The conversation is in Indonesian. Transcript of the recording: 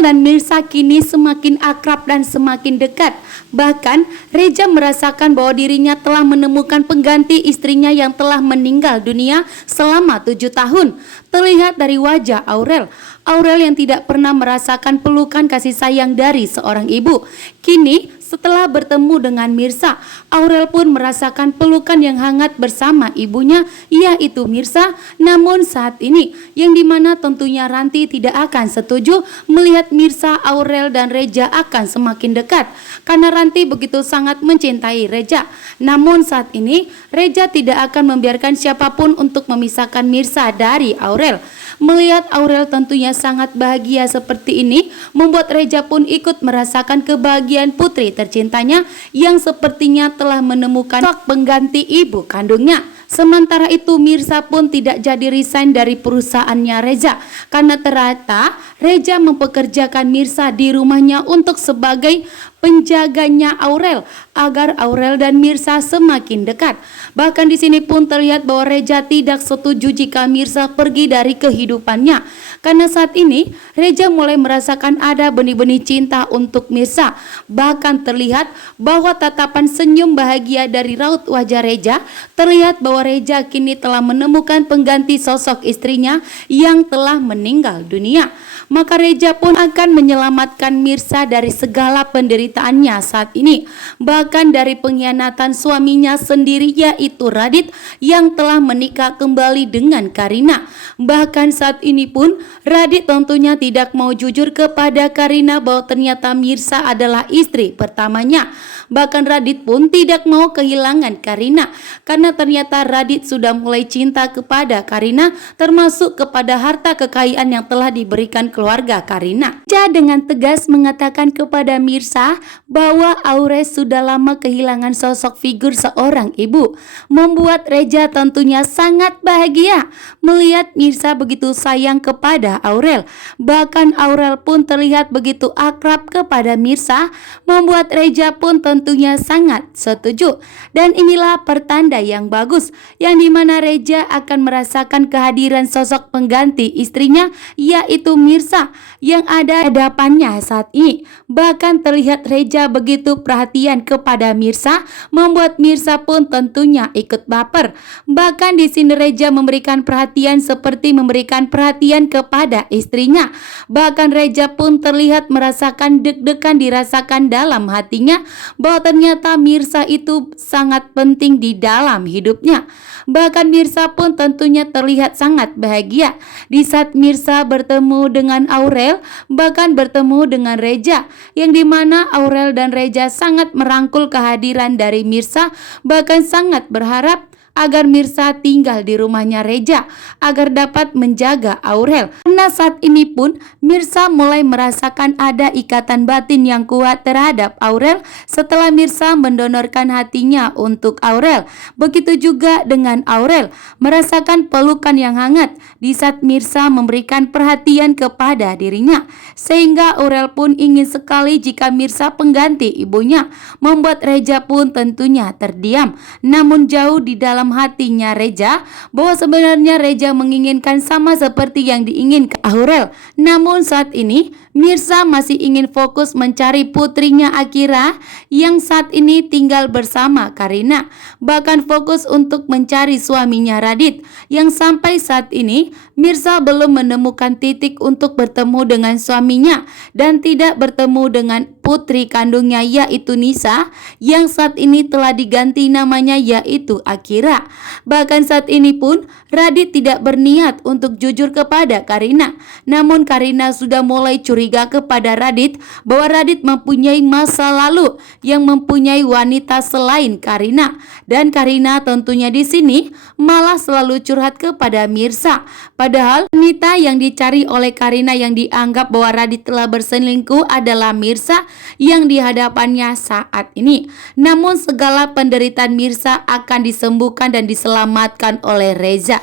Aurel dan Mirsa kini semakin akrab dan semakin dekat. Bahkan Reza merasakan bahwa dirinya telah menemukan pengganti istrinya yang telah meninggal dunia selama 7 tahun. Terlihat dari wajah Aurel yang tidak pernah merasakan pelukan kasih sayang dari seorang ibu. Kini setelah bertemu dengan Mirsa, Aurel pun merasakan pelukan yang hangat bersama ibunya, yaitu Mirsa. Namun saat ini, yang dimana tentunya Ranti tidak akan setuju melihat Mirsa, Aurel dan Reza akan semakin dekat, karena Ranti begitu sangat mencintai Reza. Namun saat ini, Reza tidak akan membiarkan siapapun untuk memisahkan Mirsa dari Aurel. Melihat Aurel tentunya sangat bahagia seperti ini, membuat Reza pun ikut merasakan kebahagiaan putri tercintanya yang sepertinya telah menemukan sosok pengganti ibu kandungnya. Sementara itu Mirsa pun tidak jadi resign dari perusahaannya Reza, karena ternyata Reza mempekerjakan Mirsa di rumahnya untuk sebagai penjaganya Aurel, agar Aurel dan Mirsa semakin dekat. Bahkan di sini pun terlihat bahwa Reza tidak setuju jika Mirsa pergi dari kehidupannya, karena saat ini Reza mulai merasakan ada benih-benih cinta untuk Mirsa. Bahkan terlihat bahwa tatapan senyum bahagia dari raut wajah Reza, terlihat bahwa Reza kini telah menemukan pengganti sosok istrinya yang telah meninggal dunia. Maka Reza pun akan menyelamatkan Mirsa dari segala penderitaannya saat ini, bahkan dari pengkhianatan suaminya sendiri, yaitu Radit yang telah menikah kembali dengan Karina. Bahkan saat ini pun Radit tentunya tidak mau jujur kepada Karina bahwa ternyata Mirsa adalah istri pertamanya. Bahkan Radit pun tidak mau kehilangan Karina, karena ternyata Radit sudah mulai cinta kepada Karina, termasuk kepada harta kekayaan yang telah diberikan keluarga Karina. Reza dengan tegas mengatakan kepada Mirsa bahwa Aurel sudah lama kehilangan sosok figur seorang ibu, membuat Reza tentunya sangat bahagia melihat Mirsa begitu sayang kepada Aurel. Bahkan Aurel pun terlihat begitu akrab kepada Mirsa, membuat Reza pun tentunya sangat setuju. Dan inilah pertanda yang bagus, yang dimana Reza akan merasakan kehadiran sosok pengganti istrinya, yaitu Mirsa yang ada hadapannya saat ini. Bahkan terlihat Reza begitu perhatian kepada Mirsa, membuat Mirsa pun tentunya ikut baper. Bahkan di sini Reza memberikan perhatian seperti memberikan perhatian kepada istrinya. Bahkan Reza pun terlihat merasakan deg-degan dirasakan dalam hatinya, bahwa ternyata Mirsa itu sangat penting di dalam hidupnya. Bahkan Mirsa pun tentunya terlihat sangat bahagia di saat Mirsa bertemu dengan Aurel, bahkan bertemu dengan Reza, yang dimana Aurel dan Reza sangat merangkul kehadiran dari Mirsa, bahkan sangat berharap agar Mirsa tinggal di rumahnya Reza agar dapat menjaga Aurel. Karena saat ini pun Mirsa mulai merasakan ada ikatan batin yang kuat terhadap Aurel setelah Mirsa mendonorkan hatinya untuk Aurel. Begitu juga dengan Aurel merasakan pelukan yang hangat di saat Mirsa memberikan perhatian kepada dirinya, sehingga Aurel pun ingin sekali jika Mirsa pengganti ibunya, membuat Reza pun tentunya terdiam. Namun jauh di dalam hatinya Reza bahwa sebenarnya Reza menginginkan sama seperti yang diinginkan Aurel. Namun saat ini Mirsa masih ingin fokus mencari putrinya Akira yang saat ini tinggal bersama Karina. Bahkan fokus untuk mencari suaminya Radit, yang sampai saat ini Mirsa belum menemukan titik untuk bertemu dengan suaminya dan tidak bertemu dengan putri kandungnya, yaitu Nisa, yang saat ini telah diganti namanya yaitu Akira. Bahkan saat ini pun Radit tidak berniat untuk jujur kepada Karina, namun Karina sudah mulai curiga kepada Radit bahwa Radit mempunyai masa lalu yang mempunyai wanita selain Karina, dan Karina tentunya di sini malah selalu curhat kepada Mirsa. Padahal wanita yang dicari oleh Karina yang dianggap bahwa Radit telah berselingkuh adalah Mirsa yang di hadapannya saat ini. Namun segala penderitaan Mirsa akan disembuhkan dan diselamatkan oleh Reza.